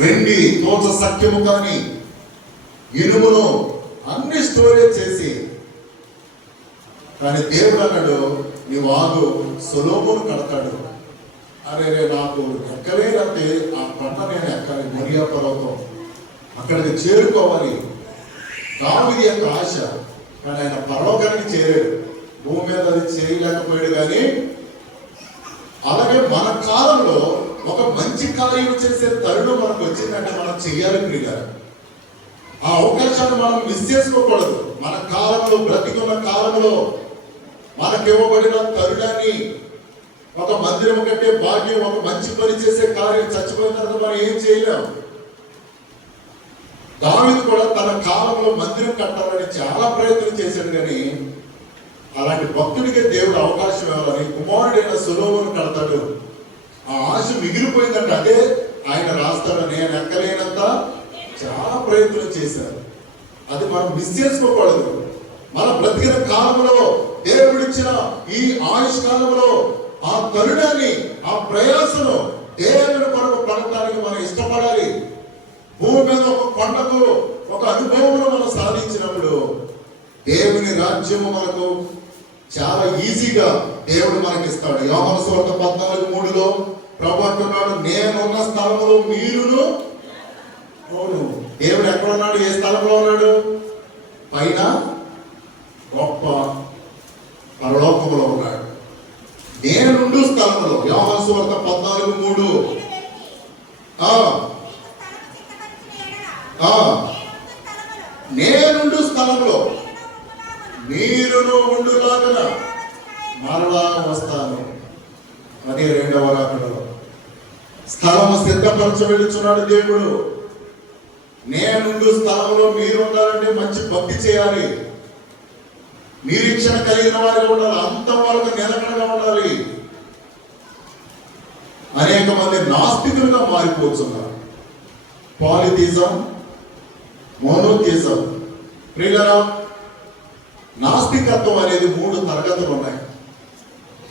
వెండి తోచ సత్యము కానీ ఇనుమును అన్ని స్టోరేజ్ చేసి, కానీ దేవుడు అన్నాడు నీవు ఆగు, సొలొమోను కడతాడు. అరే నాకు ఎక్కలేనంటే ఆ కొండ నేను ఎక్కాలి, మొరియా పర్వతం, అక్కడికి చేరుకోవాలి. దావీదు యొక్క ఆశ. కానీ ఆయన పరలోకానికి చేరాడు, భూమి మీద అది చేయలేకపోయాడు. కానీ అలాగే మన కాలంలో ఒక మంచి కార్యం చేసే తరుణం మనకు వచ్చిందంటే మనం చెయ్యాలి ప్రియులారా. ఆ అవకాశాన్ని మనం మిస్ చేసుకోకూడదు. మన కాలంలో, బ్రతికున్న కాలంలో మనకు ఇవ్వబడిన తరుణాన్ని, ఒక మందిరం కంటే భాగ్యం, ఒక మంచి పని చేసే కార్యం చచ్చిపోయిన తర్వాత మనం ఏం చేయలేం. దావీదు కూడా తన కాలంలో మందిరం కట్టాలని చాలా ప్రయత్నం చేశాడు. కానీ అలాంటి భక్తుడికి దేవుడు అవకాశం ఇవ్వాలని కుమారుడైన సొలొమోను కడతాడు. ఆ ఆశ మిగిలిపోయిందంటే అదే ఆయన రాస్తాడు. నేను ఎక్కలేనంత చాలా ప్రయత్నం చేశారు. అది మనం మిస్ చేసుకోకూడదు. మన బ్రతికిన కాలంలో, దేవుడిచ్చిన ఈ ఆయుష్ కాలంలో ఆ తరుణాన్ని, ఆ ప్రయాసను దేవుని కొరకు పడటానికి మనం ఇష్టపడాలి. భూమి మీద ఒక కొండకు ఒక అనుభవంలో మనం సాధించినప్పుడు దేవుని రాజ్యము మనకు చాలా ఈజీగా దేవుడు మనకి ఇస్తాడు. యోహాను సువార్త 14:3లో ప్రభు అంటున్నాడు, నేనున్న స్థలంలో మీరును. అవును, దేవుడు ఎక్కడ ఉన్నాడు? ఏ స్థలంలో ఉన్నాడు? పైన గొప్ప పరలోకములో ఉన్నాడు. నేనుండు స్థలంలో. యోహాను సువార్త 14:3. నేనుండు స్థలంలో మీరును ఉండులాగన మరలా వస్తాను. అదే 2వ రాకడలో స్థలము సిద్ధపరచ వెళుచున్నాడు దేవుడు. నేనుండు స్థలంలో మీరు ఉండాలంటే మంచి భక్తి చేయాలి, నిరీక్షణ కలిగిన వారిగా ఉండాలి, అంతం వరకు నిలకడగా ఉండాలి. అనేక మంది నాస్తికులుగా మారిపోతున్నారు. పాలిథిజం, మోనోథిజం. ప్రియులారా, నాస్తికత్వం అనేది 3 తరగతులు ఉన్నాయి.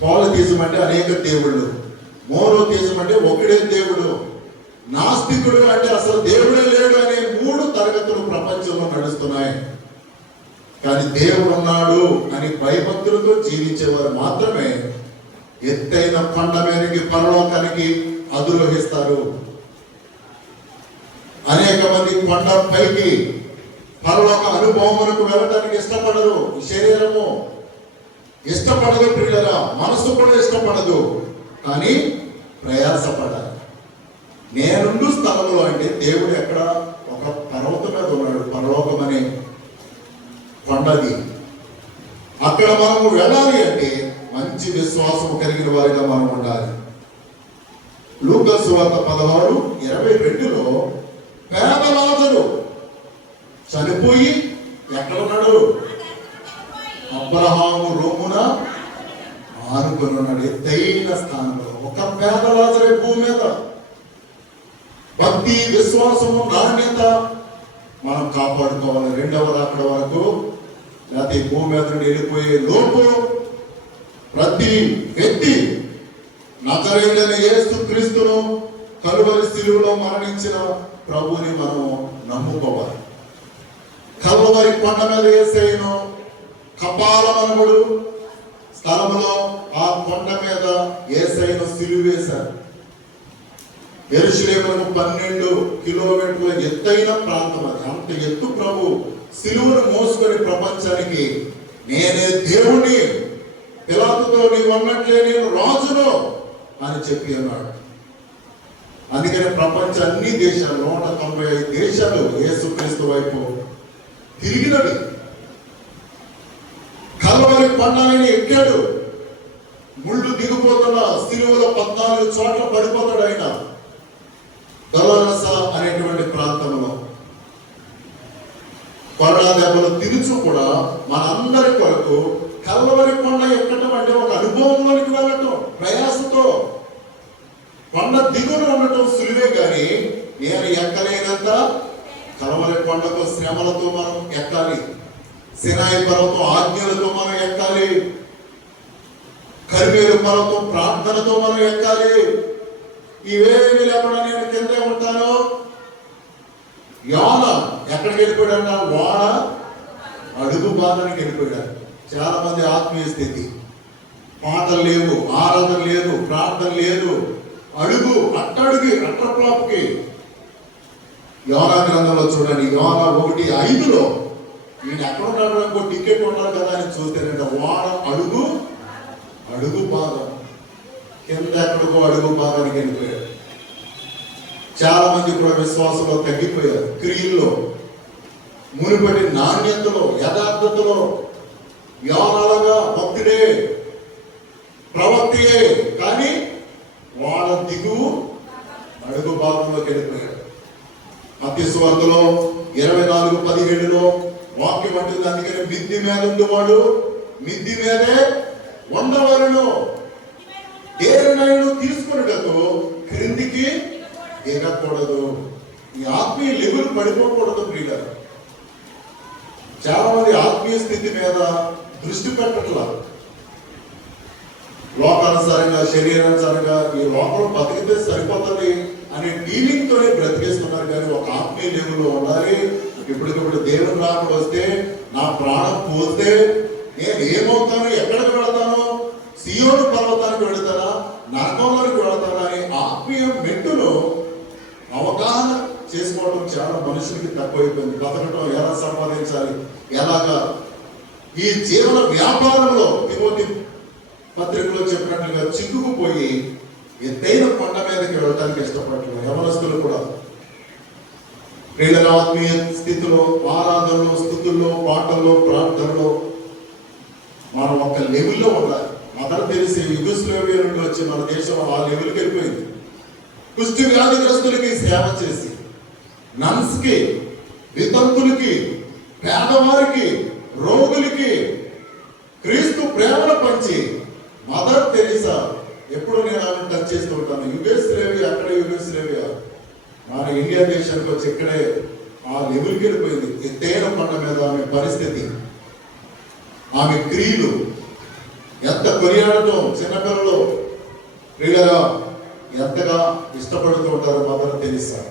పాలిథిజం అంటే అనేక దేవుళ్ళు, మోనోథిజం అంటే ఒకడే దేవుడు, నాస్తికుడు అంటే అసలు దేవుడే లేడు అనే 3 తరగతులు ప్రపంచంలో నడుస్తున్నాయి. కానీ దేవుడు ఉన్నాడు అని భయభక్తులతో జీవించేవారు మాత్రమే ఎత్తైన కొండ మీదకి, పరలోకానికి అధిరోహిస్తారు. అనేక మంది కొండ పైకి పరలోక అనుభవములకు వెళ్ళడానికి ఇష్టపడరు. శరీరము ఇష్టపడదు ప్రియులారా, మనసు కూడా ఇష్టపడదు. కానీ ప్రయాసపడాలి. నేనుండు స్థలంలో అంటే దేవుడు ఎక్కడ? ఒక పర్వతం మీద ఉన్నాడు, పరలోకం అనే కొండది. అక్కడ మనము వెళ్ళాలి అంటే మంచి విశ్వాసం కలిగిన వారిగా మనం ఉండాలి. లూకా సువార్త 16:22లో పేద లాజరు చనిపోయి ఎక్కడ ఉన్నాడు? అబ్రహాము రొమ్మున ఆనుకొని ఉన్నాడు, ఎత్తైన స్థానంలో. ఒక పేద లాజరే భూమి మీద. భక్తి, విశ్వాసము, నాణ్యత మనం కాపాడుకోవాలి 2వ రాకడ వరకు. లేకపోతే భూమి మీద నుండి వెళ్ళిపోయే లోపు ప్రతి వ్యక్తి నజరేయుడైన యేసు క్రీస్తును, కలువరి శిలువలో మరణించిన ప్రభువుని మనం నమ్ముకోవాలి. కలువరి కొండ మీద యేసయ్యను కపాలమనుడు స్థలములో ఆ కొండ మీద యేసయ్యను సిలువ వేశారు. యెరూషలేముకు 12 కిలోమీటర్ల ఎత్తైన ప్రాంతం అది. అంత ఎత్తు ప్రభు సిలువను మోసుకొని ప్రపంచానికి నేనే దేవుని, పిలాతుతో నీవు అన్నట్లే నేను రాజును అని చెప్పి అన్నాడు. అందుకని ప్రపంచ అన్ని దేశాలు, 195 దేశాలు యేసుక్రీస్తు వైపు తిరిగినవి. కల్వరి కొండని ఎక్కాడు. ముళ్ళు దిగిపోతున్న సిలువలో 14 చోట్ల పడిపోతాడు ఆయన. దొలరస అనేటువంటి ప్రాంతంలో కొరడా దెబ్బలు తిరుచు కూడా మనందరి కొరకు కల్వరి కొండ ఎక్కడం అంటే ఒక అనుభవంలోనికి వెళ్ళటం, ప్రయాసతో. కొండ దిగున ఉండటం సులువే, కానీ నేను ఎక్కలేనంత కల్వరి కొండకు శ్రమలతో మనం ఎక్కాలి. సినాయి పర్వతం ఆజ్ఞలతో మనం ఎక్కాలి. కర్మేలు పర్వతం ప్రార్థనతో మనం ఎక్కాలి. ఇవేమి లేకుండా నేను కిందే ఉంటాను, యోన ఎక్కడికి వెళ్ళిపోయాడన్నా? వాడ అడుగు భాగానికి వెళ్ళిపోయాడు. చాలా మంది ఆత్మీయ స్థితి, పాటలు లేవు, ఆరాధన లేదు, ప్రార్థన లేదు, అడుగు అట్టప్లాప్కి. యోనా గ్రంథంలో చూడండి, యోనా 1:5 ఈయన ఎక్కడ ఉన్నాడు? ఇంకో టికెట్ ఉన్నారు కదా అని చూస్తేనంటే వాడ అడుగు భాగం కింద ఎక్కడికో అడుగు భాగానికి వెళ్ళిపోయాడు. చాలా మంది కూడా విశ్వాసంలో తగ్గిపోయారు, క్రియల్లో, మునుపటి నాణ్యతలో, యథార్థతలో. యోనాలుగా భక్తుడే, ప్రవక్తయే, కానీ వాడ దిగువ అడుగు భాగంలోకి వెళ్ళిపోయాడు. మత్తయి సువార్తలో 24:17 వాక్యం అంటుంది, అందుకని మిద్ది మీద ఉండేవాడు మిద్ది మీదే ఉండవలను, దేనినైనా తీసుకున్నటకు క్రిందికి దిగకూడదు. ఈ ఆత్మీయ లెవెల్ పడిపోకూడదు ప్రియులారా. చాలా మంది ఆత్మీయ స్థితి మీద దృష్టి పెట్టట్లా. లోకానుసారంగా, శరీరానుసారంగా ఈ లోపల బతికితే సరిపోతుంది అనే ఫీలింగ్ తోనే బ్రతికేస్తున్నారు. కానీ ఒక ఆత్మీయ లెవెల్లో ఉండాలి. ఇప్పటికప్పుడు దేవుని రాకుండా వస్తే, నా ప్రాణం పోతే నేను ఏమవుతాను, ఎక్కడికి వెళతాను, సియోను పర్వతానికి వెళతానా, నరకంలోకి వెళతానా అని ఆత్మీయ మెట్టును అవగాహన చేసుకోవడం చాలా మనుషులకి తక్కువైపోయింది. బతకటం ఎలా సంపాదించాలి, ఎలాగా ఈ జీవన వ్యాపారంలో తిమోతి పత్రికలో చెప్పినట్లుగా చిక్కుకుపోయి ఎత్తైన కొండ మీదకి వెళ్ళటానికి ఇష్టపడలేదు యవనస్తులు కూడా. ప్రియుల ఆత్మీయ స్థితిలో, ఆరాధనలో, స్థుతుల్లో, పాటల్లో, ప్రార్థనలో మనం ఒక లెవెల్లో ఉండాలి. మదర్ తెలిసి యుగోస్లావియా నుండి వచ్చి మన దేశం ఆ లెవెల్కి వెళ్ళిపోయింది. కుష్టి వ్యాధిగ్రస్తులకి సేవ చేసి, నన్స్కి, వితంతులకి, పేదవారికి, రోగులకి క్రీస్తు ప్రేమను పంచి మదర్ తెరీసా. ఎప్పుడు నేను ఆమె టచ్ చేస్తూ ఉంటాను. యుగోస్లావియా, అక్కడే యుగోస్లావియా మన ఇండియా దేశానికి వచ్చి ఇక్కడే ఆ లెవెల్కి వెళ్ళిపోయింది. ఎత్తైన కొండ మీద ఆమె పరిస్థితి, ఆమె క్రియలు ఎంత కొనియాడటం, చిన్నపిల్లలు ప్రియులరా ఎంతగా ఇష్టపడుతూ ఉంటారు మదర్ తెరీసా.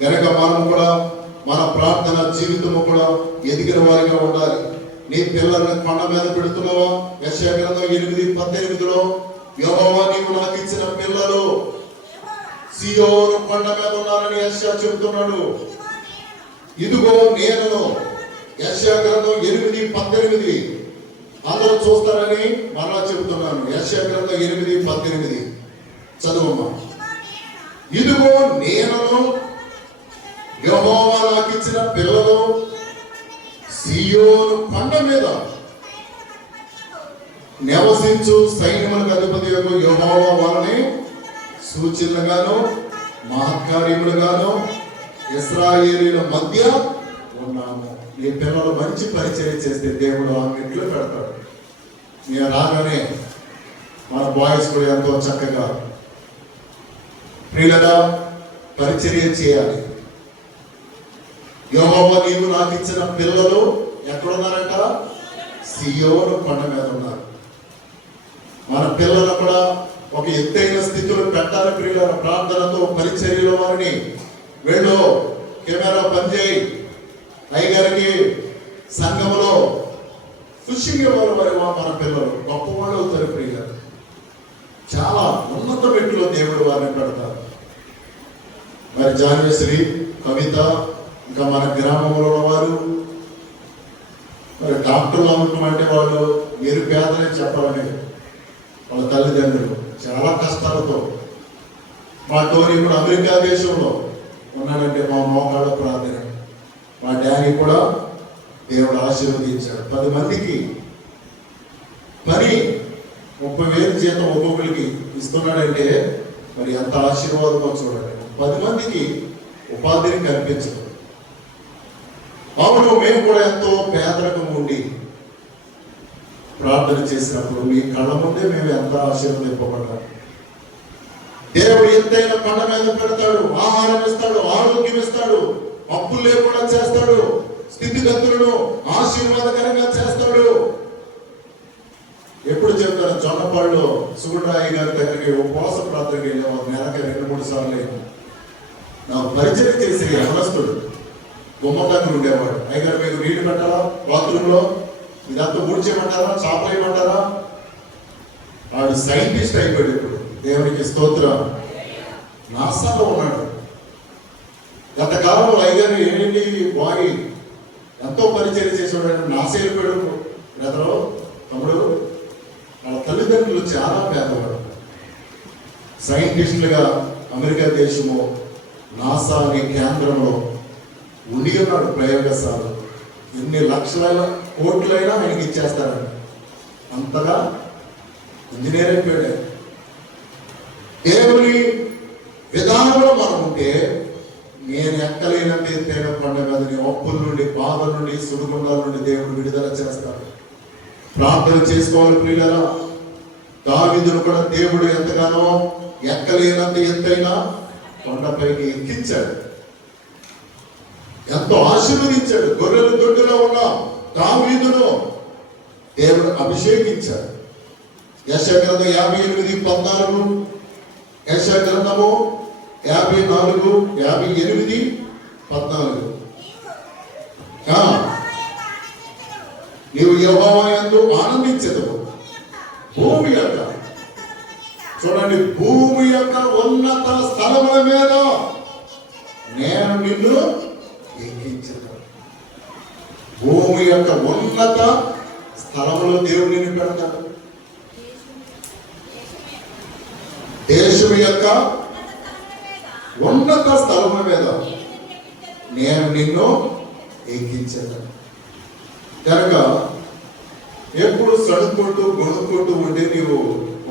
కనుక మనం కూడా మన ప్రార్థన జీవితము కూడా ఎదిగిన వారిగా ఉండాలి. నీ పిల్లల్ని కొండ మీద పెడుతున్నావా? యెషయా గ్రంథం 8:18 యెహోవా నీవు నాకు ఇచ్చిన పిల్లలు సియోను కొండ మీద ఉన్నారని యెషయా చెబుతున్నాడు. ఇదిగో నేను. యెషయా గ్రంథం 8:18 అందరూ చూస్తారని మరలా చెబుతున్నాను. యెషయా గ్రంథం 8:18 చదువమ్మా. ఇదిగో నేను, యెహోవా నాకు ఇచ్చిన పిల్లలు సియోను కొండ మీద నివసించు సైన్యములకు అధిపతి యెహోవా వారిని సూచనలుగాను మహత్కార్యములుగాను ఇశ్రాయేలీయుల మధ్య ఉన్నాము. నీ పిల్లలు మంచి పరిచయం చేస్తే దేవుడు ఆ మెట్లు పెడతాడు. నేను రాగానే మన బాయ్స్ కూడా ఎంతో చక్కగా ప్రియులగా పరిచర్య చేయాలి. యెహోవా నీవు నాకు ఇచ్చిన పిల్లలు ఎక్కడున్నారంట? సియోను కొండ మీద ఉన్నారు. మన పిల్లలు కూడా ఒక ఎత్తైన స్థితిలో పెట్టాలి ప్రియుల. ప్రార్థనతో పరిచర్యలో వారిని వెళ్ళు, కెమెరా పనిచేయి, అయ్యగారికి సంఘములో ఖుషిగా వారి మన పిల్లలు గొప్పవాళ్ళు అవుతారు ప్రియుల. చాలా ఉన్నత మెట్టులో దేవుడు వారిని పెడతారు. మరి జాన్వేశ్వరి, కవిత, ఇంకా మన గ్రామంలో ఉన్నవారు, మరి డాక్టర్లు అమ్ముకుంటే వాళ్ళు నిరుపేదనే చెప్పాలని వాళ్ళ తల్లిదండ్రులు చాలా కష్టాలతో. మా టోనీ కూడా అమెరికా దేశంలో ఉన్నాడంటే మా మోకాళ్ళ ప్రార్థన. మా డాడీ కూడా దేవుడు ఆశీర్వదించాడు. 10 మందికి పని 30,000 జీతం ఒక్కొక్కరికి ఇస్తున్నాడంటే మరి ఎంత ఆశీర్వాదమో చూడండి. 10 మందికి ఉపాధిని కల్పించదు. అవును, మేము కూడా ఎంతో పేదరికం ఉండి ప్రార్థన చేసినప్పుడు మీ కళ్ళ ముందే మేము ఎంత ఆశీర్వదింపబడ్డాం. దేవుడు ఎంతైనా కొండ మీద పెడతాడు, ఆహారం ఇస్తాడు, ఆరోగ్యం ఇస్తాడు, అప్పులు లేకుండా చేస్తాడు, స్థితిగతులను ఆశీర్వాదకరంగా చేస్తాడు. ఎప్పుడు చెప్తాను, జొన్నపాడులో సుగుణరాయి గారి దగ్గరికి ఉపవాస ప్రార్థనకి వెళ్ళేవాడు. నెలకి 2-3 సార్లు నాకు పరిచయం చేసే యవనస్తుడు. గుమ్మం దగ్గర ఉండేవాడు. అయ్యగారు మీకు నీళ్లు పెట్టాలా, బాత్రూంలో ఇదంతా ఊడ్చేయమంటారా, చాపలేయమంటారా? వాడు సైంటిస్ట్ అయిపోయాడు. ఇప్పుడు దేవునికి స్తోత్రం. నాసాలో ఉన్నాడు. గత కాలంలో అయ్యగారు ఏంటి బాయ్ ఎంతో పరిచయం చేసేవాడు. నాసా వెళ్ళిపోయాడు. బ్రదరు, తమ్ముడు, వాళ్ళ తల్లిదండ్రులు చాలా పేదవాడు. సైంటిస్టులుగా అమెరికా దేశము నాసా అనే కేంద్రంలో ఉండి ఉన్నాడు. ప్రయోగశాల ఎన్ని లక్షల కోట్లైనా ఆయనకి ఇచ్చేస్తారండి. అంతగా ఇంజనీర్ అయిపోయాడు. దేవుని విధానంలో మనం ఉంటే నేను ఎక్కలేనంత ఎత్తైన కొండ మీద నీ అప్పుల నుండి, బాధల నుండి, సుడిగుండాల నుండి దేవుడు విడుదల చేస్తాడు. ప్రార్థన చేసుకోవాలి ప్రియులారా. దావీదును కూడా దేవుడు ఎంతగానో ఎక్కలేనంత ఎత్తైన కొండపైకి ఎక్కించాడు, ఎంతో ఆశీర్వదించాడు. గొర్రెల దొడ్డులో ఉన్న దావీదును దేవుడు అభిషేకించాడు. యెషయా గ్రంథం 58:14, యెషయా గ్రంథము 54:14. నీవు యెహోవా యందు ఆనందించెదవు. భూమి యొక్క, చూడండి, భూమి యొక్క ఉన్నత స్థలముల మీద నేను నిన్ను ఎక్కించను. భూమి యొక్క ఉన్నత స్థలంలో దేవుడు నిన్ను పెడతాడు. దేశం యొక్క ఉన్నత స్థలముల మీద నేను నిన్ను ఎక్కించను. కనుక ఎప్పుడు సడుక్కుంటూ గొనుక్కుంటూ ఉంటే నీవు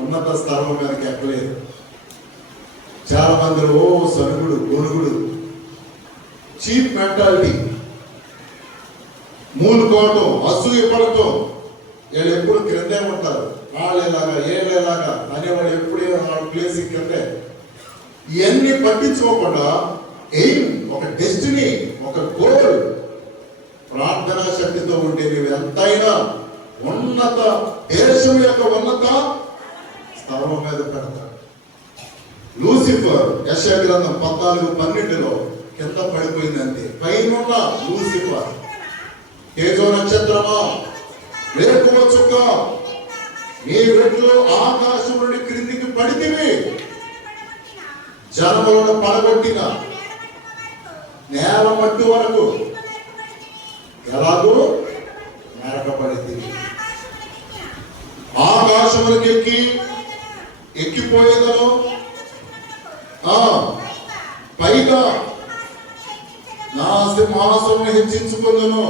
ఉన్నత స్థలం మీదకి ఎక్కలేదు. చాలా మంది సరుగుడు, గొనుగుడు, చీప్ మెంటాలిటీ, మూలుకోవటం, అసూయ పడటం. వీళ్ళు ఎప్పుడు క్రిందే ఉంటారు. వాళ్ళేలాగా ఏళ్ళేలాగా అనేవాడు ఎప్పుడే వాళ్ళ ప్లేస్ క్రిందే. ఇవన్నీ పట్టించుకోకుండా ఎయిమ్, ఒక డెస్టినీ, ఒక గోల్, ప్రార్థనా శక్తితో ఉంటే నీవు ఎంతైనా ఉన్నత దేశం యొక్క ఉన్నత స్థలం మీద పెడతాడు. లూసిఫర్ యెషయా గ్రంథం 14:12 కింద పడిపోయిందంటే, పైన లూసిఫర్, తేజో నక్షత్రమా, వేకువ చుక్క, నీ వెట్లు ఆకాశం నుండి క్రిందికి పడితివి, జనములను పడగొట్టిన నేల మట్టి వరకు ఎలాగో నరకబడింది. ఆకాశములకు ఎక్కిపోయేదను, పైగా నా సింహాసనం హెచ్చించుకుందును.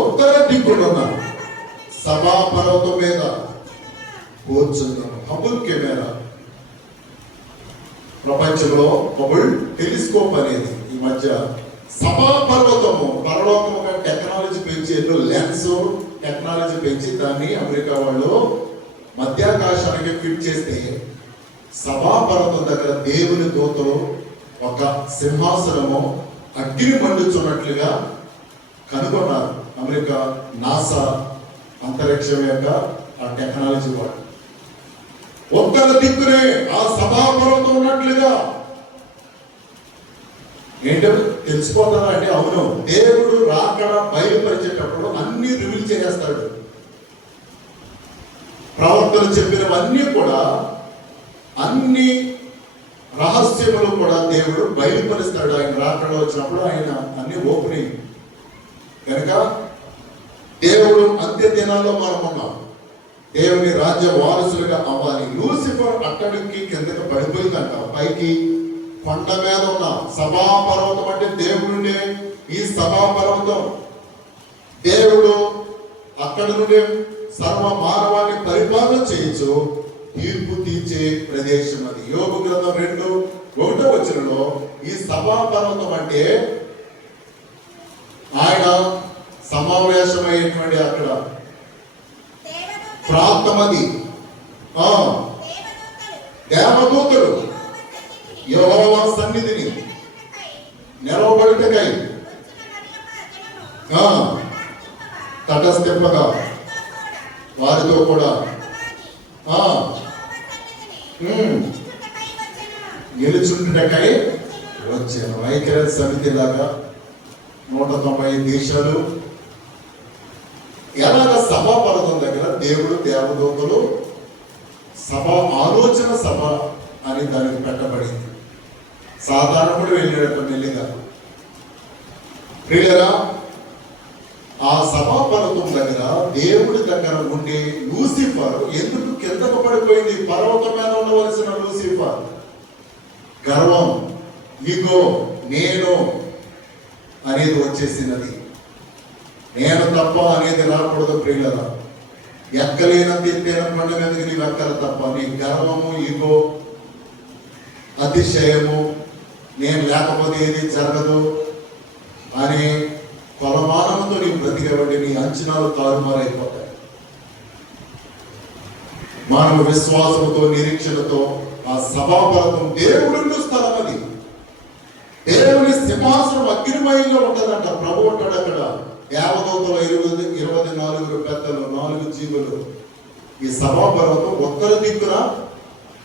ఉత్తర దిక్కునున్న సభా పర్వతం మీద కూర్చున్నాను. హబుల్ కెమెరా ప్రపంచంలో హబుల్ టెలిస్కోప్ అనేది ఈ మధ్య సభా పర్వతము, పరలోకము టెక్నాలజీ పెంచి, ఎన్నో లెన్స్ టెక్నాలజీ పెంచి దాన్ని అమెరికా వాళ్ళు మధ్యాకాశానికి ఫిట్ చేస్తే, సభా పర్వతం దగ్గర దేవుని దూతలు ఒక సింహాసనము అగ్ని మండుచున్నట్లుగా కనుగొన్నారు. అమెరికా నాసా అంతరిక్షం యొక్క ఆ టెక్నాలజీ వాడు. ఒక్కల దిక్కునే ఆ సభా పర్వతం ఉన్నట్లుగా ఏంటో తెలిసిపోతారా అంటే, అవును, దేవుడు రాకడ బయలుపరిచేటప్పుడు అన్ని రివీల్ చేసేస్తాడు. ప్రవక్తలు చెప్పినవన్నీ కూడా, అన్ని రహస్యములు కూడా దేవుడు బయలుపరుస్తాడు. ఆయన రాకడ వచ్చినప్పుడు ఆయన అన్ని ఓపెనింగ్. కనుక దేవుడు అంత్య దినాల్లో మనం ఉన్నాం. దేవుని రాజ్య వారసులుగా అవ్వాలి. లూసిఫర్ అట్టడికి కిందకి పడిపోయిందంట. పైకి కొండ మీద ఉన్న సభా పర్వతం అంటే దేవుడుండే ఈ సభా పర్వతం, దేవుడు అక్కడ నుండి సర్వ మానవాన్ని పరిపాలన చేయొచ్చు, తీర్పు తీర్చే ప్రదేశం అది. యోగ గ్రంథం 2:1 ఈ సభా పర్వతం అంటే ఆయన సమావేశమైనటువంటి అక్కడ ప్రాంతమది. దేవదూతలు యెహోవా సన్నిధిని నిలవబడుటకై తటస్థింపగా వారితో కూడా నిలుచుంటుటకై వచ్చాను. ఐక్యరాజ్య సమితి లాగా 190 దేశాలు. ఎలాగ సభా పర్వతం దగ్గర దేవుడు దేవదూతలు సభ ఆలోచన సభ అని దానికి పెట్టబడింది. సాధారణుడు వెళ్ళేటప్పుడు మెల్లిగా ప్రియులరా, ఆ సభా పర్వతం దగ్గర దేవుడి దగ్గర ఉండే లూసిఫర్ ఎందుకు కిందకు పడిపోయింది? పర్వతం మీద ఉండవలసిన లూసిఫర్ గర్వం, ఈగో, నేను అనేది వచ్చేసినది. నేను తప్ప అనేది రాకూడదు ప్రియులరా. ఎక్కలేనంత ఎత్తైన పండు మీదకి నీవు ఎక్కల తప్ప నీ గర్వము, ఈగో, అతిశయము, నేను లేకపోతే ఏది జరగదు అనే కొలమానంతో నీవు బ్రతికేవాడి నీ అంచనాలు తారుమారైపోతాయి. మానవ విశ్వాసంతో నిరీక్షణతో ఆ సభాపర్వతం దేవుడు స్థలం, అది దేవుని సింహాసనం అగ్నిమయంగా ఉంటుందంట. ప్రభు ఉంటాడు అక్కడ. దేవదూతలు 24 పెద్దలు, 4 జీవులు. ఈ సభాపర్వతం ఉత్తర దిక్కున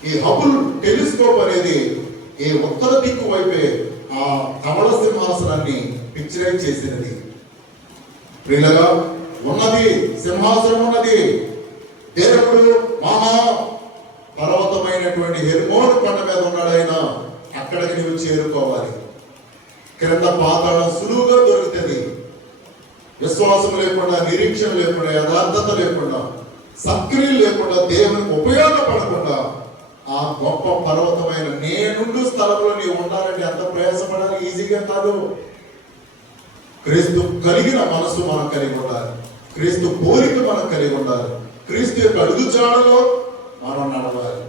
ఈ హబుల్ టెలిస్కోప్ అనేది ఈ ఉత్తర దిక్కు వైపే ఆ కమల సింహాసనాన్ని పిక్చరైజ్ చేసినది. ప్రియులగా ఉన్నది సింహాసనం ఉన్నది. దేవుడు మహా పర్వతమైనటువంటి హెర్మోన్ కొండ మీద ఉన్నాడు ఆయన. అక్కడికి నువ్వు చేరుకోవాలి. క్రింద పాతాళం సులువుగా దొరుకుతుంది. విశ్వాసం లేకుండా, నిరీక్షణ లేకుండా, యథార్థత లేకుండా, సక్రియలు లేకుండా, దేవునికి ఉపయోగపడకుండా ఆ గొప్ప పర్వతమైన నేనుండు స్థలంలో నీవు ఉండాలంటే ఎంత ప్రయాసపడాలి? ఈజీగా కాదు. క్రీస్తు కలిగిన మనసు మనం కలిగి ఉండాలి. క్రీస్తు పోలిక మనం కలిగి ఉండాలి. క్రీస్తు యొక్క అడుగుజాడలో మనం నడవాలి.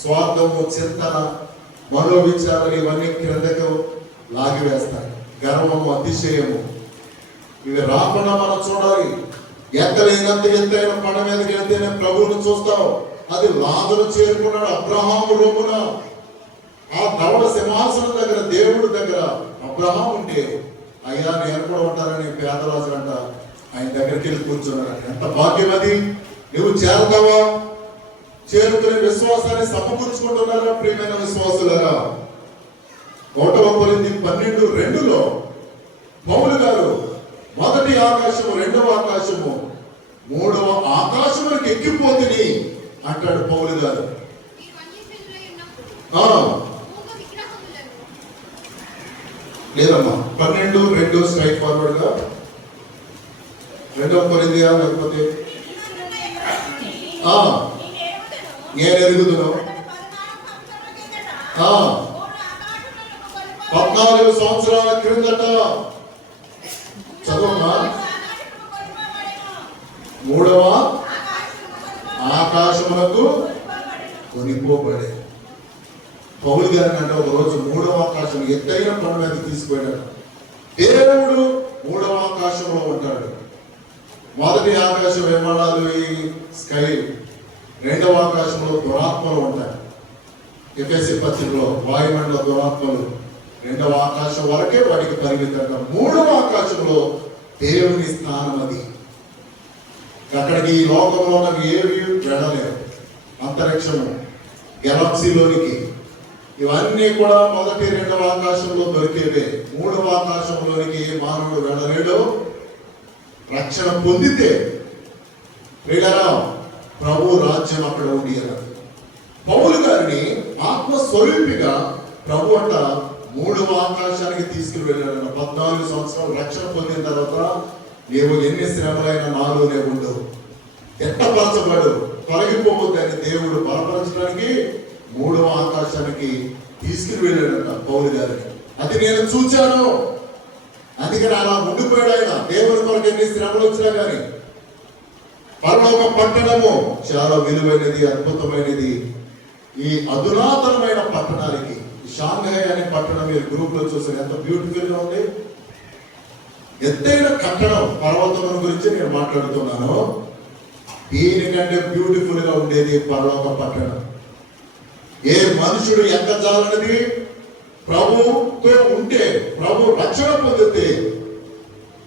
స్వార్థము, చింతన, మనోవిచారాలు ఇవన్నీ క్రిందకు లాగివేస్తాయి. గర్వము, అతిశయము ఇవి రాకుండా మనం చూడాలి. ఎక్కలేనంత ఎత్తైన కొండ మీదకి వెళ్తేనే ప్రభువును చూస్తావు. అది లాజరు చేరుకున్నాడు అబ్రహాము రూమున. ఆ ధవళ సింహాసనం దగ్గర దేవుడి దగ్గర అబ్రహాం ఉంటే, అయ్యా నేను కూడా ఉంటానని పేదరాజు అంట ఆయన దగ్గరికి వెళ్ళి కూర్చున్నాడు. ఎంత భాగ్యం అది! నువ్వు చేరుతావా? చేరుకునే విశ్వాసాన్ని సమకూర్చుకుంటున్నారా ప్రియమైన విశ్వాసులారా? 1 కొరింథీ 12:2 పౌలు గారు మొదటి ఆకాశము, రెండవ ఆకాశము, మూడవ ఆకాశములకు ఎక్కిపోతుంది అంటాడు పౌలు గారు. లేదమ్మా 12:2 స్ట్రైట్ ఫార్వర్డ్ గా 2 కొరింథీ లేకపోతే నేను ఎరుగుదును 14 సంవత్సరాల క్రిందట చదవమ్మా. 3వ ఆకాశములకు కొనిపోబడే. పౌలు గారిని అంటే ఒక రోజు 3వ ఆకాశం ఎత్తైన కొండ మీద తీసుకుపోయాడు. దేవుడు 3వ ఆకాశంలో ఉంటాడు. మొదటి ఆకాశం విమానాలు, ఈ స్కై. 2వ ఆకాశంలో దురాత్మలు ఉంటాయి. ఎఫెసీ పత్రికలో వాయుమండల దురాత్మలు 2వ ఆకాశం వరకే వాటికి పరిమితంగా. 3వ ఆకాశంలో దేవుని స్థానం అది. అక్కడికి ఈ లోకంలో నాకు ఏవి వెళ్ళలేవు. అంతరిక్షము, గెలాక్సీలోనికి ఇవన్నీ కూడా మొదటి 2వ ఆకాశంలో దొరికేవే. 3వ ఆకాశంలోనికి మానవుడు వెళ్ళలేడు. రక్షణ పొందితే ప్రియులారా ప్రభు రాజ్యం అక్కడ ఉంది అన్నది. పౌలు గారిని ఆత్మస్వరూపిగా ప్రభు అంట 3వ ఆకాశానికి తీసుకుని వెళ్ళాడు. 14 సంవత్సరాలు రక్షణ పొందిన తర్వాత నీవు ఎన్ని శ్రమలైనా నాలో ఉండవు, ఎట్టపరచబడు, తొలగిపోవద్దని దేవుడు బలపరచడానికి 3వ ఆకాశానికి తీసుకుని వెళ్ళాడంట పౌలు గారిని. అది నేను చూచాను. అందుకని అలా ఉండిపోయాడు ఆయన. దేవుడి కొరకు ఎన్ని శ్రమలు వచ్చినా కానీ. పరలోక పట్టణము చాలా విలువైనది, అద్భుతమైనది. ఈ అధునాతనమైన పట్టణానికి షాంఘై అనే పట్టణం మీరు గ్రూప్ లో చూసారు, ఎంత బ్యూటిఫుల్ గా ఉంది. ఎత్తైన కట్టడం, పర్వతం గురించి నేను మాట్లాడుతున్నాను. దీనికంటే బ్యూటిఫుల్ గా ఉండేది పరలోక పట్టణం. ఏ మనుషుడు ఎక్కజాలన్నది ప్రభుతో ఉంటే, ప్రభు రక్షణ పొందితే,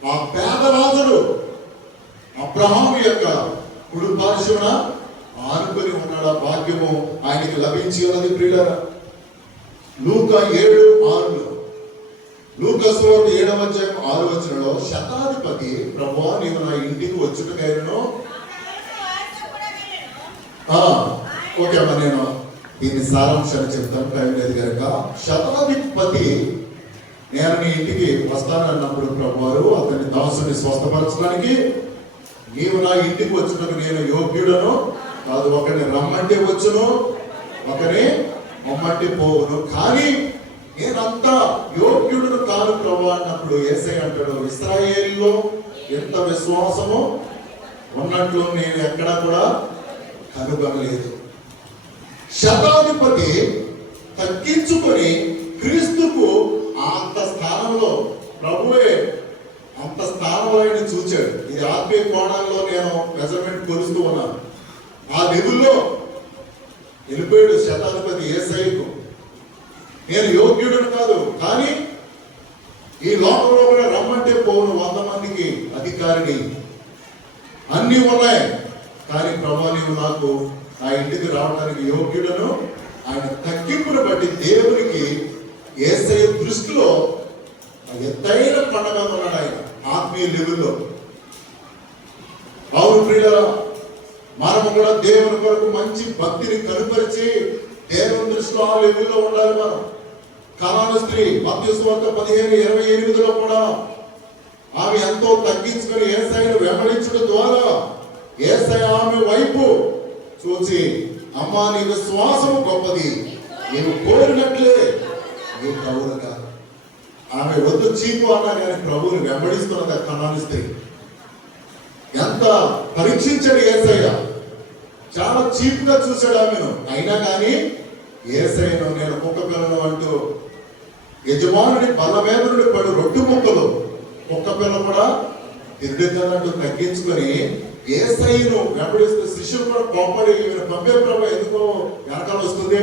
ఆ పేదరాజుడు అబ్రహాము యొక్క కుడి పార్శ్వన ఆనుకొని ఉన్నాడు. ఆ భాగ్యము ఆయనకి లభించి ఉన్నది. ప్రియులారా, లూకా 7:6, లూకా లూకాసు వార్త 7వ అధ్యాయం 6వ వచనంలో శతాధిపతి ప్రభువా నీవు నా ఇంటికి వచ్చుటకైనను ఓకే అమ్మా, నేను దీని సారాంశాన్ని చెప్తాను, టైం లేదు కనుక. శతాధిపతి నేను నీ ఇంటికి వస్తానన్నప్పుడు ప్రభువారు అతని దాసుని స్వస్థపరచడానికి నీవు నా ఇంటికి వచ్చినకు నేను యోగ్యుడను కాదు, ఒకరిని రమ్మంటే వచ్చును ఒకరిని రమ్మంటే పోవును, కానీ నేనంతా యోగ్యుడును కాదు ప్రభు అన్నప్పుడు యేసయ్య అంటాడు, ఇశ్రాయేలులో ఎంత విశ్వాసము ఉన్నట్లు నేను ఎక్కడా కూడా కనుగొనలేదు. శతాధిపతి తగ్గించుకొని క్రీస్తుకు అంత స్థానంలో ప్రభువే అంత స్థానంలో ఆయన చూచాడు. ఇది ఆత్మీయ కోణంలో నేను మెజర్మెంట్ కొలుస్తూ ఉన్నాను. ఆ లెవెల్లో వెళ్ళిపోయాడు శతాధిపతి యేసయ్యకు. నేను యోగ్యుడను కాదు, కానీ ఈ లోకంలో కూడా రమ్మంటే పోను 100 మందికి అధికారిని అన్నీ ఉన్నాయి, కానీ ప్రభు నీవు నాకు ఆ ఇంటికి రావడానికి యోగ్యుడను. ఆయన తగ్గింపును బట్టి దేవునికి యేసయ్య దృష్టిలో ఎత్తైన పండగ ఉన్నాడు ఆయన ఆత్మీయ లెవెల్లో. అవును ప్రియులారా, మనము కూడా దేవుని కొరకు మంచి భక్తిని కనుపరిచి దేవుని దృష్టిలో ఆ లెవెల్లో ఉండాలి. మనం కనాను స్త్రీ మత్తయి సువార్త 15:28లో కూడా ఆమె ఎంతో తగ్గించుకొని యేసయ్యను వెంబడించడం ద్వారా యేసయ్య ఆమె వైపు చూసి అమ్మా నీ విశ్వాసము గొప్పది, నీవు కోరినట్లే నీవు కవులుగా. ఆమె వద్దు చీపు అన్నా కానీ ప్రభువుని వెంబడిస్తున్నది కనాను స్త్రీ. ఎంత పరీక్షించాడు యేసయ్య, చాలా చీప్ గా చూశాడు ఆమెను. అయినా కానీ యేసయ్యను నేను కుక్క పిల్లను అంటూ యజమానుడి బల్ల మీద నుండి పడు రొట్టు ముక్కలు కుక్క పిల్ల కూడా తిరుగుతున్నట్టు తగ్గించుకొని యేసయ్యను వెంబడిస్తే శిష్యులు కూడా కోపడి పంపే ప్రభు ఎందుకో వెనకాల వస్తుంది,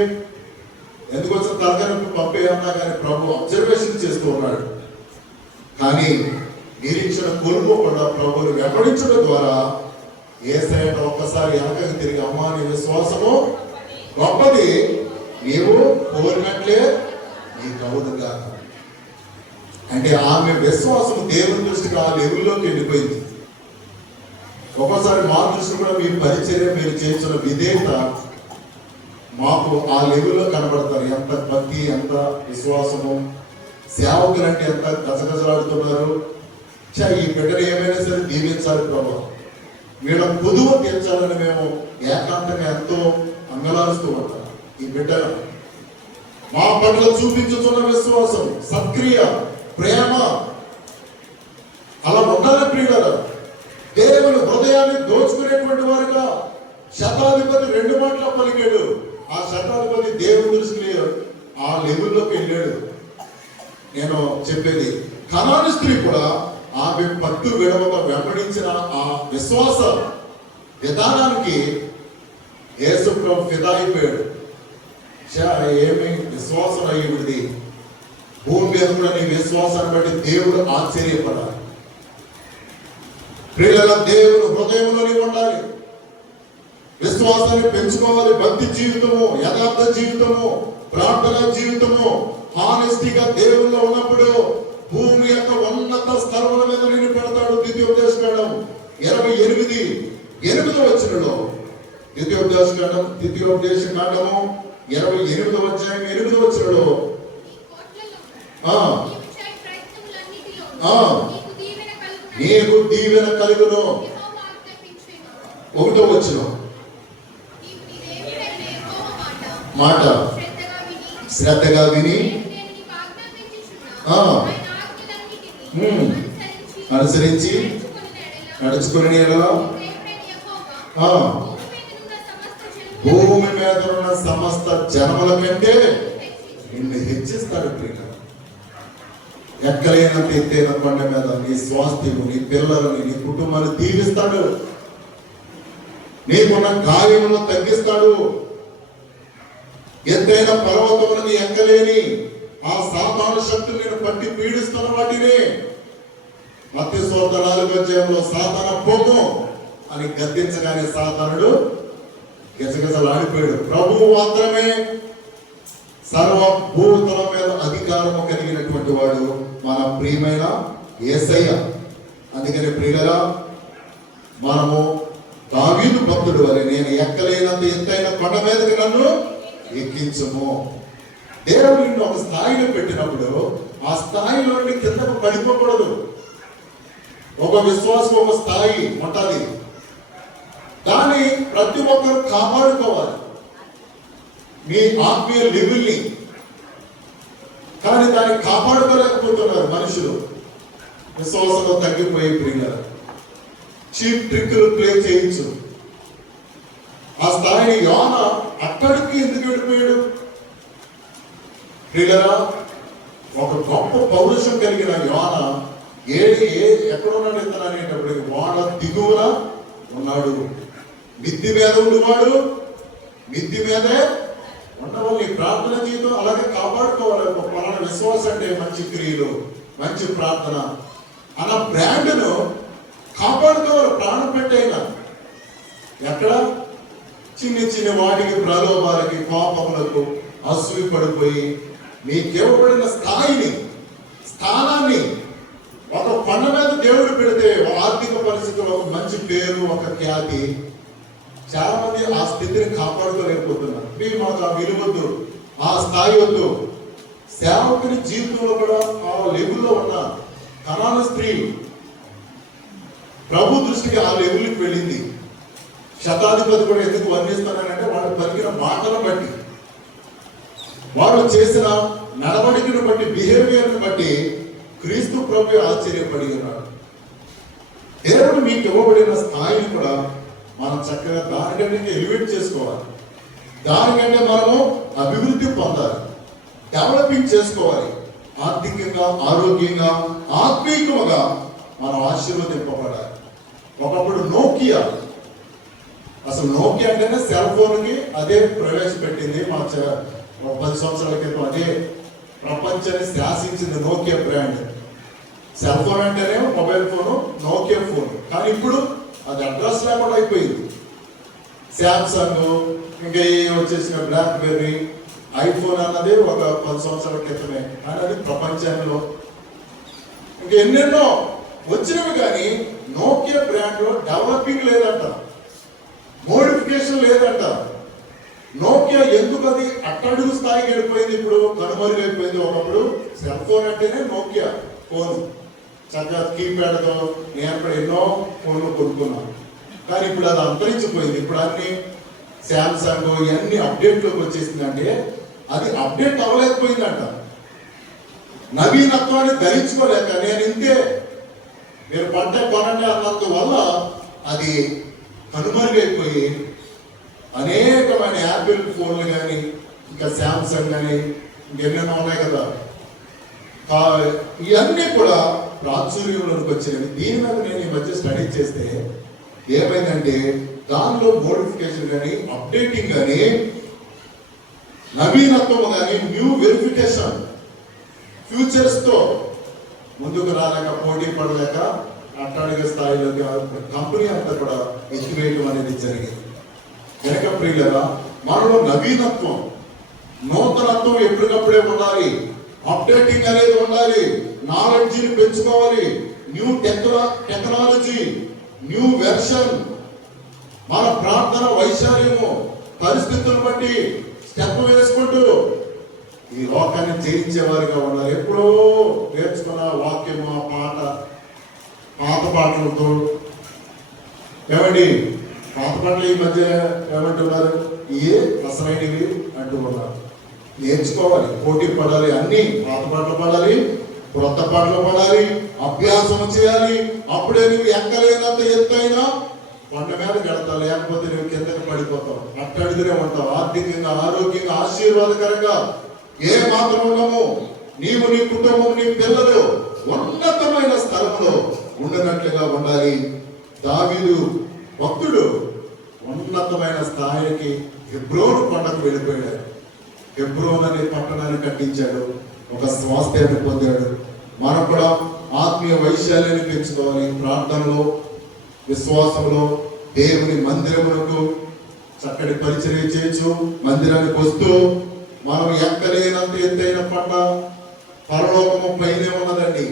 ఎందుకు వచ్చిన తరగతి పంపేయన్నా కానీ ప్రభు అబ్జర్వేషన్ చేస్తూ ఉన్నాడు. కానీ నిరీక్షణ కోల్పోకుండా ప్రభువుని వెంబడించడం ద్వారా యేసయ్య ఒక్కసారి వెనకకి తిరిగి అమ్మా నీ విశ్వాసము గొప్పది, నీవు కోరినట్లే నీకు అవునుగా. అంటే ఆమె విశ్వాసము దేవుని దృష్టికి ఆ లెవెల్లోకి వెళ్ళిపోయింది. ఒక్కోసారి మా దృష్టి కూడా మీ పరిచర్య మీరు చేస్తున్న విధేయత మాకు ఆ లెవెల్లో కనబడతారు. ఎంత భక్తి, ఎంత విశ్వాసము, సేవకులు అంటే ఎంత గజగజలాడుతున్నారు. ఈ బిడ్డను ఏమైనా సరే దీవించాలి ప్రభు, వీళ్ళ పొదువు తీర్చాలని మేము ఏకాంతంగా ఎంతో అంగలారుస్తూ ఉంటాం. ఈ బిడ్డ మా పట్ల చూపించుతున్న విశ్వాసం, సత్క్రియ, ప్రేమ అలా ఉండాలి ప్రియులారా. దేవుని హృదయాన్ని దోచుకునేటువంటి వారుగా శతాధిపతి 2 మాటలు పలికాడు. ఆ శతాధిపతి దేవుని దృష్టికి ఆ లెవెల్లోకి వెళ్ళాడు. నేను చెప్పేది కనాను స్త్రీ కూడా ఆమె పట్టు విడవక వెంబడించిన ఆ విశ్వాస విధానానికి యేసు ప్రభు ఫిదా అయిపోయాడు. ఏమి విశ్వాసం అయ్యింది, భూమి మీద కూడా నీ విశ్వాసాన్ని బట్టి దేవుడు ఆశ్చర్యపడాలి. ప్రియుల దేవుని హృదయంలోనే ఉండాలి, విశ్వాసాన్ని పెంచుకోవాలి. భక్తి జీవితము, యథార్థ జీవితము, ప్రార్థన జీవితము, హానెస్టీగా దేవుల్లో ఉన్నప్పుడు భూమి యొక్క ఉన్నత స్థలముల మీద నిన్ను పెడతాడు. ద్వితీయోపదేశకాండం 28:8 వచనంలో ద్వితీయోపదేశకాండము 28వ అధ్యాయం 8వ వచనంలో నీకు దీవెన కలుగును. 1వ వచనం మాట శ్రద్ధగా విని అనుసరించి నడుచుకుని భూమి మీద ఉన్న సమస్త జనముల కంటే నిన్ను హెచ్చిస్తాడు. ఎక్కలేనంత ఎత్తైన కొండ మీద నీ స్వాస్థ్యము, నీ పిల్లలని, నీ కుటుంబాన్ని దీవిస్తాడు. నీకున్న గాయములను తగ్గిస్తాడు. ఎత్తైన పర్వతములను ఎక్కలేని ఆ సాతాను శక్తులు నేను పట్టి పీడిస్తున్న వాటిని మత్తయి సువార్త 4వ అధ్యాయంలో సాతాన పోము అని గద్దించగానే సాతానుడు గజగజలాడిపోయాడు. ప్రభువు మాత్రమే సర్వ భూతల మీద అధికారము కలిగినటువంటి వాడు మన ప్రియమైన యేసయ్య. అందుకని ప్రియులరా, మనము దావీదు భక్తుడు వలె నేను ఎక్కలేనంత ఎత్తైన కొండ మీదకి నన్ను ఎక్కించుము. దేవుడు నిన్ను ఒక స్థాయిలో పెట్టినప్పుడు ఆ స్థాయిలో కిందకు పడిపోకూడదు. ఒక విశ్వాసం ఒక స్థాయి ఉంటుంది, దాన్ని ప్రతి ఒక్కరు కాపాడుకోవాలి మీ ఆత్మీయ లెవెల్ని. కానీ దాన్ని కాపాడుకోలేకపోతున్నారు మనుషులు. విశ్వాసంలో తగ్గిపోయి ప్రియులారా, చీప్ ట్రిక్లు ప్లే చేయొచ్చు. ఆ స్థాయిని యోన అక్కడికి ఎందుకు వెళ్ళిపోయాడు ప్రియులారా? ఒక గొప్ప పౌరుషం కలిగిన యోన ఎక్కడున్నాడు ఇతను అనేటప్పటికి వాడ దిగువన ఉన్నాడు. మిద్ది మీద ఉండేవాడు, మిద్ది మీదే ఉండవాళ్ళు. ఈ ప్రార్థన జీవితం అలాగే కాపాడుకోవాలి. ఒక పలానా విశ్వాసం అంటే మంచి క్రియలు, మంచి ప్రార్థన అన్న బ్రాండ్ను కాపాడుకోవాలి. ప్రాణం పెట్టైనా ఎక్కడ చిన్న చిన్న వాటికి, ప్రలోభాలకి, పాపములకు అసూయ పడిపోయి మీకివ్వబడిన స్థానాన్ని ఒక కొండ మీద దేవుడు పెడితే ఆర్థిక పరిస్థితుల్లో ఒక మంచి పేరు, ఒక ఖ్యాతి, చాలా మంది ఆ స్థితిని కాపాడుకోలేకపోతున్నారు. మీరు మాకు ఆ విలువద్దు, ఆ స్థాయి వద్దు. సేవకుని జీవితంలో కూడా ఆ లెవెల్లో ఉన్న కనాను స్త్రీ ప్రభు దృష్టికి ఆ లెవెల్కి వెళ్ళింది. శతాధిపతి కూడా ఎందుకు వర్ణిస్తున్నానంటే వాడు పలికిన మాటలను బట్టి, వారు చేసిన నడవడికను బట్టి, బిహేవియర్ని బట్టి క్రీస్తు ప్రభు ఆశ్చర్యపడి ఉన్నాడు. దేవుడు మీకు ఇవ్వబడిన స్థాయిని కూడా మనం చక్కగా దానికంటే ఎలివేట్ చేసుకోవాలి. దానికంటే మనము అభివృద్ధి పొందాలి, డెవలపింగ్ చేసుకోవాలి. ఆర్థికంగా, ఆరోగ్యంగా, ఆత్మీయంగా మనం ఆశీర్వదింపబడాలి. ఒకప్పుడు నోకియా, అసలు నోకియా అంటేనే సెల్ ఫోన్కి అదే ప్రవేశపెట్టింది. మా 10 సంవత్సరాల క్రితం అదే ప్రపంచాన్ని శాసించింది నోకియా బ్రాండ్. సెల్ ఫోన్ అంటేనే మొబైల్ ఫోను, నోకియా ఫోన్. కానీ ఇప్పుడు అది అడ్రస్ లేకుండా అయిపోయింది. శాంసంగ్, ఇంకా వచ్చేసిన బ్లాక్ బెర్రీ, ఐఫోన్ అన్నది ఒక 10 సంవత్సరాల క్రితమే. కానీ అది ప్రపంచంలో ఇంకా ఎన్నెన్నో వచ్చినవి. కానీ నోకియా బ్రాండ్లో డెవలపింగ్ లేదంట, మోడిఫికేషన్ లేదంట. నోకియా ఎందుకు అది అట్టడుగు స్థాయికి వెళ్ళిపోయింది, ఇప్పుడు కనుమరుగైపోయింది. ఒకప్పుడు సెల్ ఫోన్ అంటేనే నోకియా ఫోన్, చక్కగా కీప్యాడ్తో. నేను కూడా ఎన్నో ఫోన్లు కొనుక్కున్నాను, కానీ ఇప్పుడు అది అంతరించిపోయింది. ఇప్పుడు అన్ని శాంసంగ్ ఇవన్నీ అప్డేట్లోకి వచ్చేసిందంటే అది అప్డేట్ అవ్వలేకపోయిందంట. నవీనత్వాన్ని ధరించుకోలేక నేను ఇంతే మీరు పంట కొనండి అన్నందువల్ల అది కనుమరుగైపోయి అనేకమైన యాపిల్ ఫోన్లు కానీ, ఇంకా శాంసంగ్ కానీ, ఇంకెన్నెన్నో ఉన్నాయి కదా, ఇవన్నీ కూడా ప్రాచుర్యంలోకి వచ్చినవి. దీని మీద నేను ఈ మధ్య స్టడీ చేస్తే ఏమైందంటే దానిలో మోడిఫికేషన్ కానీ, అప్డేటింగ్ కానీ, నవీనత్వం కానీ, న్యూ వెరిఫికేషన్ ఫ్యూచర్స్తో ముందుకు రాలేక, పోటీ పడలేక అట్టడుగు స్థాయిలోకి కంపెనీ అంతా కూడా ఎత్తివేయడం అనేది జరిగింది. కనుక ప్రియులరా, మనలో నవీనత్వం, నూతనత్వం ఎప్పటికప్పుడే ఉండాలి. అప్డేటింగ్ అనేది ఉండాలి. నాలెడ్జిని పెంచుకోవాలి. New technology, new version. మన ప్రార్థన వైశాల్యము పరిస్థితులను బట్టి స్టెప్ వేసుకుంటూ ఈ లోకాన్ని జయించే వారిగా ఉండాలి. ఎప్పుడో నేర్చుకున్న వాక్యము, ఆ పాత పాటలతో ఏమండి, పాత పాటలు ఈ మధ్య ఏమంటున్నారు, ఏ అసలైనవి అంటూ ఉన్నారు. నేర్చుకోవాలి, పోటీ పడాలి, అన్ని పాత పాటలు పాడాలి, క్రొత్త పాటలు పాడాలి, అభ్యాసం చేయాలి. అప్పుడే నువ్వు ఎక్కలేనంత ఎత్తైనా కొండ మీద గడతావు, లేకపోతే నువ్వు కిందకి పడిపోతావు, అట్టడుగునే ఉంటావు. ఆర్థికంగా, ఆరోగ్యంగా, ఆశీర్వాదకరంగా ఏ మాత్రం ఉండము. నీవు, నీ కుటుంబం, నీ పిల్లలు ఉన్నతమైన స్థలంలో ఉండనట్లుగా ఉండాలి. దావీదు భక్తుడు ఉన్నతమైన స్థాయికి హెబ్రోను కొండకు వెళ్ళిపోయాడు. హెబ్రోన్ అనే పట్టణాన్ని కట్టించాడు, ఒక స్వాస్థ్యాన్ని పొందాడు. మనం కూడా ఆత్మీయ వైశాల్యాన్ని పెంచుకోవాలి. ప్రార్థనలో, విశ్వాసంలో, దేవుని మందిరములకు చక్కటి పరిచర్య చేయొచ్చు. మందిరానికి వస్తూ మనం ఎక్కలేనంత ఎత్తైన కొండ పరలోకము పైనే ఉన్నదండి.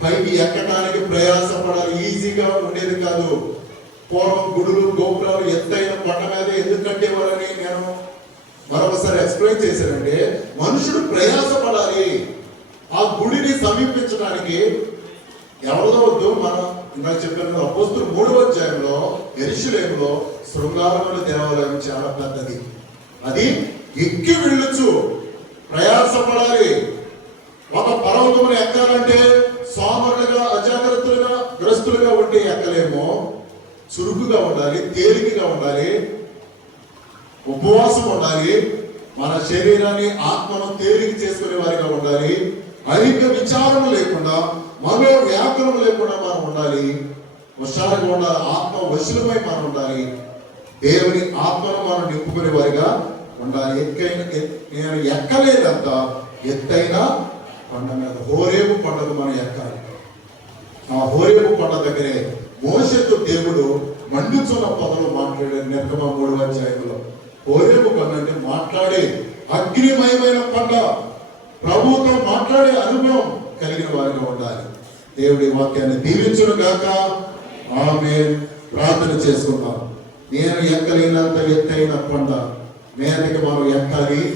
పైకి ఎక్కడానికి ప్రయాసపడాలి, ఈజీగా ఉండేది కాదు. పూర్వం గుడులు గోపురాలు ఎత్తైన కొండ మీద ఎందుకు కట్టేవారని నేను మరొకసారి ఎక్స్ప్లెయిన్ చేశానంటే, మనుషుడు ప్రయాసపడాలి ఆ గుడిని సమీపించడానికి. ఎవరిదో వద్దు, మనం ఇందాక చెప్పిన అపోస్తులు 3వ అధ్యాయంలో యెరూషలేములో శృంగారముల దేవాలయం చాలా పెద్దది. అది ఎక్కి వెళ్ళొచ్చు, ప్రయాసపడాలి. ఒక పర్వతమును ఎక్కాలంటే సోమరులుగా అజాగ్రత్తలుగా గ్రస్తులుగా ఉంటే ఎక్కలేమో. చురుకుగా ఉండాలి, తేలికగా ఉండాలి, ఉపవాసం ఉండాలి, మన శరీరాన్ని ఆత్మను తేలిక చేసుకునే వారిగా ఉండాలి, అధిక విచారం లేకుండా మనో వ్యాకులం లేకుండా మనం ఉండాలి, హుషారుగా ఉండాలి, ఆత్మ వశులమై మనం ఉండాలి, దేవుని ఆత్మను మనం నింపుకునే వారిగా ఉండాలి. నేను ఎక్కలేదంత ఎత్తైన కొండ మీద హోరేబు కొండకు మనం ఎక్కాలి. ఆ హోరేబు కొండ దగ్గరే మోషేతో దేవుడు మండుచున్న పదలు మాట్లాడాడు. నిర్గమ 3వ అధ్యాయంలో హోరేబు కొండ అంటే మాట్లాడే అగ్నిమయమైన కొండ, ప్రభువుతో మాట్లాడే అనుభవం కలిగిన వారిగా ఉండాలి. దేవుడి వాక్యాన్ని దీవించును గాక. ఆమేన్. ప్రార్థన చేసుకుందాం. నేను ఎక్కలేనంత ఎత్తైన కొండ మీదకి మనం ఎక్కాలి.